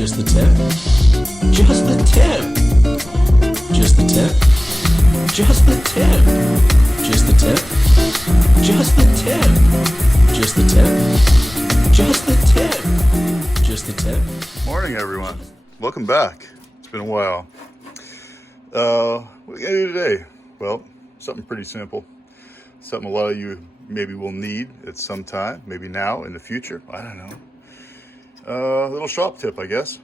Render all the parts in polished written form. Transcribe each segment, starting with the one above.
Just the tip. Just the tip. Just the tip. Just the tip. Just the tip. Just the tip. Just the tip. Just the tip. Just the tip. Morning, everyone. Welcome back. It's been a while. What are we gonna do today? Well, something pretty simple. Something a lot of you maybe will need at some time, maybe now in the future. I don't know. A little shop tip, I guess,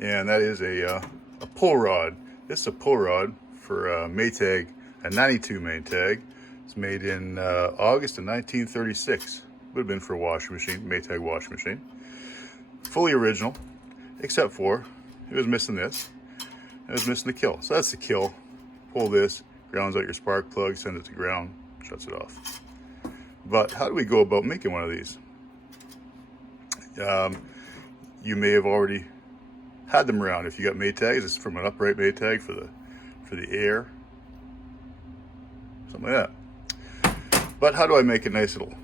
and that is a pull rod. This is a pull rod for Maytag, a 92 Maytag. It's made in August of 1936. Would have been for a washing machine, Maytag washing machine. Fully original, except for it was missing this. It was missing the kill. So that's the kill. Pull this, grounds out your spark plug, send it to ground, shuts it off. But how do we go about making one of these? You may have already had them around. If you got Maytags, it's from an upright Maytag for the air, something like that. But how do I make a nice little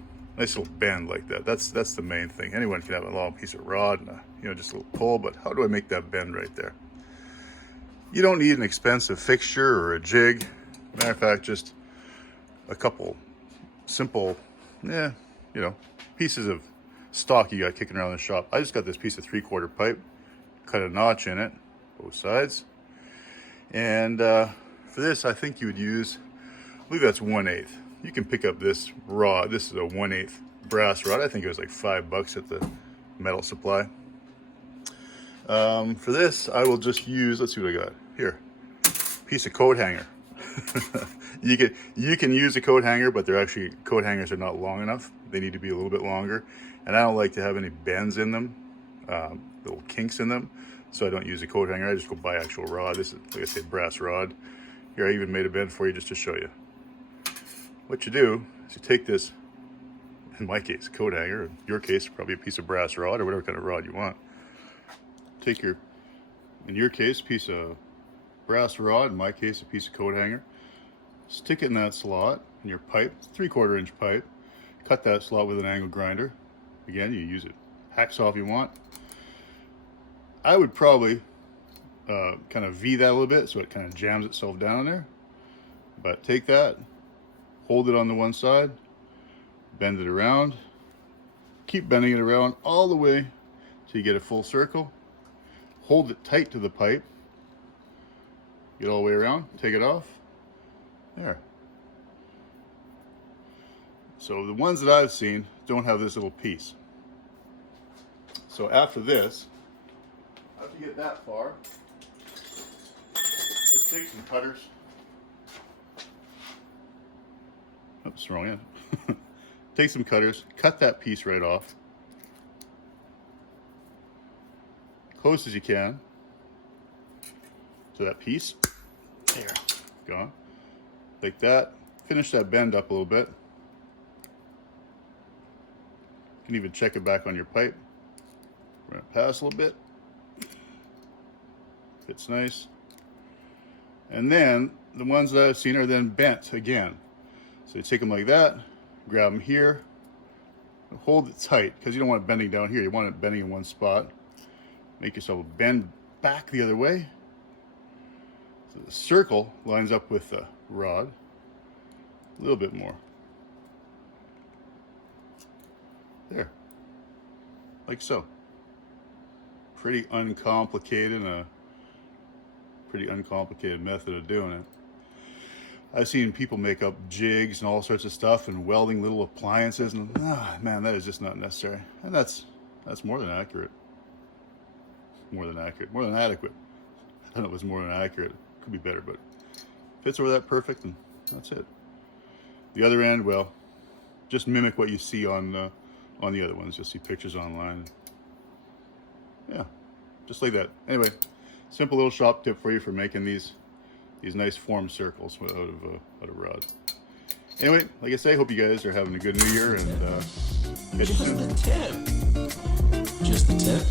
bend like that? That's the main thing. Anyone can have a long piece of rod and just a little pull, but how do I make that bend right there? You don't need an expensive fixture or a jig. Matter of fact, just a couple simple, pieces of stock you got kicking around the shop. I just got this piece of 3/4 pipe, cut a notch in it, both sides. And for this, I think you would use, I believe that's 1/8. You can pick up this rod. This is a 1/8 brass rod. I think it was like $5 at the metal supply. For this, I will just use, let's see what I got here. Piece of coat hanger. You can use a coat hanger, but coat hangers are not long enough. They need to be a little bit longer. And I don't like to have any bends in them, little kinks in them. So I don't use a coat hanger. I just go buy actual rod. This is, like I said, brass rod. Here, I even made a bend for you just to show you. What you do is you take this, in my case, a coat hanger. In your case, probably a piece of brass rod or whatever kind of rod you want. Take your, in your case, piece of brass rod. In my case, a piece of coat hanger. Stick it in that slot in your pipe, 3/4 inch pipe. Cut that slot with an angle grinder. Again, you use it hacksaw if you want. I would probably kind of V that a little bit so it kind of jams itself down in there. But take that, hold it on the one side, bend it around, keep bending it around all the way till you get a full circle. Hold it tight to the pipe, get all the way around, take it off. There. So the ones that I've seen don't have this little piece. So after this, after you get that far, let's take some cutters. Oops, wrong end. Take some cutters, cut that piece right off. Close as you can to that piece. There, gone. Like that. Finish that bend up a little bit. You can even check it back on your pipe. Run it past a little bit. Fits nice. And then the ones that I've seen are then bent again. So you take them like that, grab them here, hold it tight because you don't want it bending down here. You want it bending in one spot. Make yourself bend back the other way. So the circle lines up with the rod. A little bit more. There. Like so. Pretty uncomplicated, a pretty uncomplicated method of doing it. I've seen people make up jigs and all sorts of stuff and welding little appliances, and man, that is just not necessary. And that's more than accurate. More than adequate. I don't know if it's more than accurate. It could be better, but fits over that perfect, and that's it. The other end, well, just mimic what you see on the other ones. You'll see pictures online. Yeah, just like that. Anyway, simple little shop tip for you for making these nice formed circles out of rod. Anyway, like I say, hope you guys are having a good New Year, and catch you soon. Just the tip.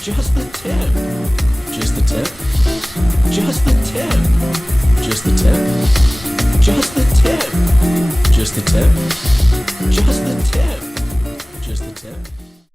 Just the tip. Just the tip. Just the tip. Just the tip. Just the tip. Just the tip. Just the tip. Just the tip.